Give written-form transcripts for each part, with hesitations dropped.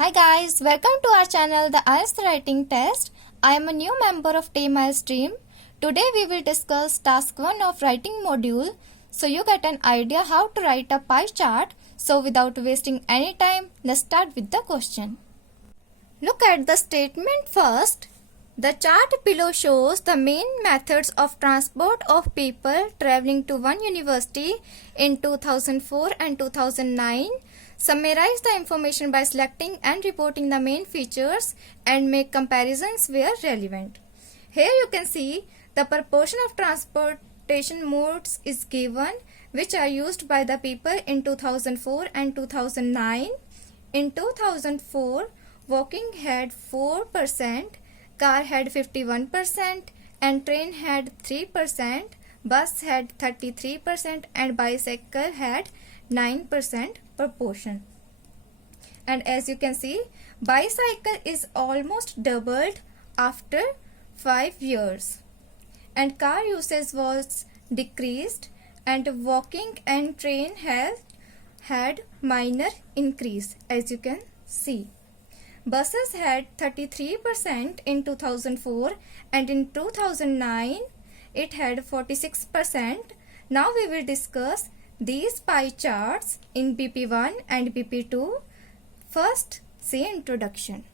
Hi guys, welcome to our channel The IELTS Writing Test. I am a new member of Team IELTS Team. Today we will discuss task 1 of writing module so you get an idea how to write a pie chart. So without wasting any time, let's start with the question. Look at the statement first. The chart below shows the main methods of transport of people traveling to one university in 2004 and 2009. Summarize the information by selecting and reporting the main features and make comparisons where relevant. Here you can see the proportion of transportation modes is given which are used by the people in 2004 and 2009. In 2004, walking had 4%, car had 51% and train had 3%, bus had 33% and bicycle had 9% proportion. And as you can see, bicycle is almost doubled after 5 years and car usage was decreased and walking and train had minor increase, as you can see. Buses had 33% in 2004 and in 2009 it had 46%. Now we will discuss these pie charts in BP1 and BP2. First, see introduction.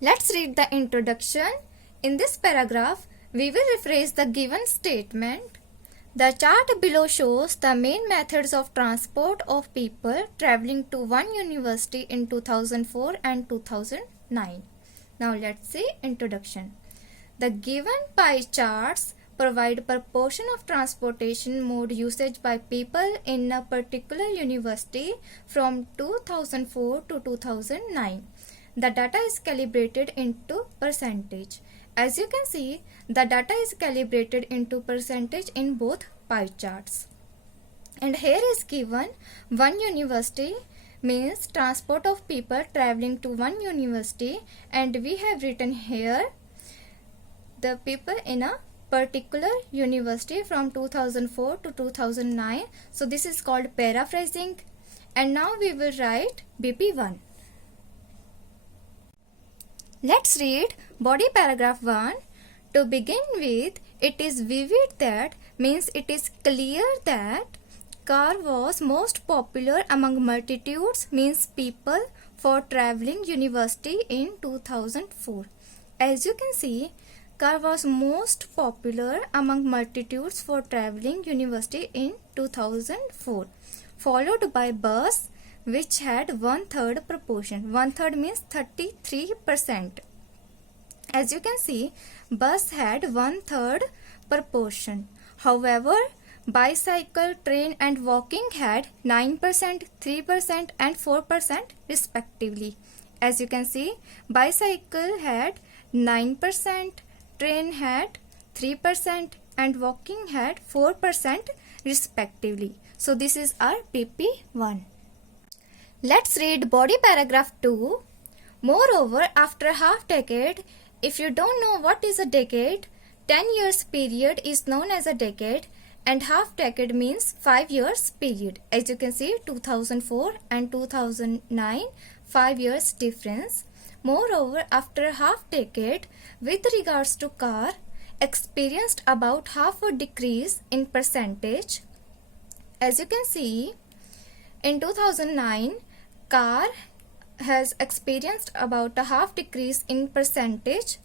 Let's read the introduction. In this paragraph, we will rephrase the given statement. The chart below shows the main methods of transport of people traveling to one university in 2004 and 2009. Now let's see introduction. The given pie charts provide proportion of transportation mode usage by people in a particular university from 2004 to 2009. The data is calibrated into percentage. As you can see, the data is calibrated into percentage in both pie charts. And here is given one university means transport of people traveling to one university, and we have written here the people in a particular university from 2004 to 2009. So this is called paraphrasing. And now we will write BP1. Let's read body paragraph 1. To begin with, it is vivid that means it is clear that car was most popular among multitudes means people for traveling university in 2004. As you can see, car was most popular among multitudes for traveling university in 2004, followed by bus, which had 1/3 proportion. 1/3 means 33%. As you can see, bus had 1/3 proportion. However, bicycle, train and walking had 9%, 3% and 4% respectively. As you can see, bicycle had 9%, train had 3% and walking had 4% respectively. So this is our PP1. Let's read body paragraph 2. Moreover, after half decade, if you don't know what is a decade, 10 years period is known as a decade and half decade means 5 years period. As you can see, 2004 and 2009, 5 years difference. Moreover, after half decade, with regards to car, experienced about half a decrease in percentage. As you can see, in 2009, car has experienced about a half decrease in percentage,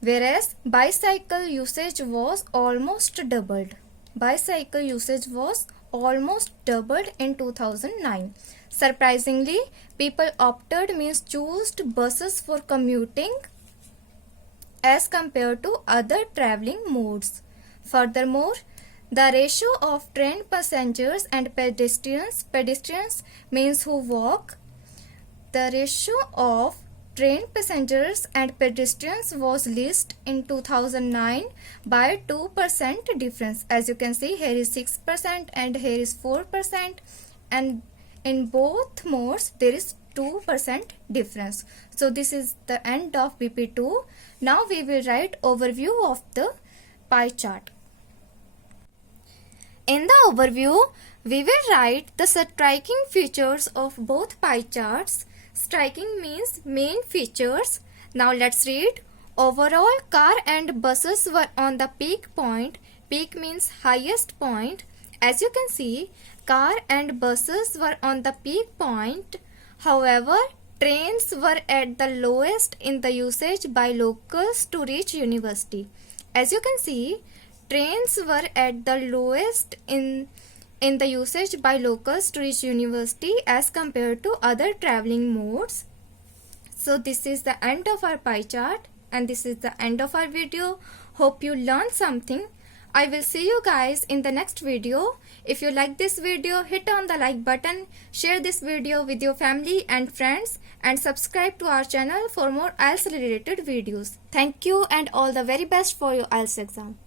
whereas bicycle usage was almost doubled. Bicycle usage was almost doubled in 2009. Surprisingly, people opted means chose buses for commuting as compared to other traveling modes. Furthermore, the ratio of train passengers and pedestrians means who walk, the ratio of train passengers and pedestrians was less in 2009 by 2% difference. As you can see, here is 6% and here is 4%, and in both modes there is 2% difference. So this is the end of BP2. Now we will write overview of the pie chart. In the overview, We will write the striking features of both pie charts. Striking means main features. Now let's read. Overall, car and buses were on the peak point. Peak means highest point. As you can see, car and buses were on the peak point. However, trains were at the lowest in the usage by locals to reach university. As you can see, trains were at the lowest in the usage by locals to reach university as compared to other traveling modes. So this is the end of our pie chart and this is the end of our video. Hope you learned something. I will see you guys in the next video. If you like this video, hit on the like button, share this video with your family and friends, and subscribe to our channel for more IELTS related videos. Thank you and all the very best for your IELTS exam.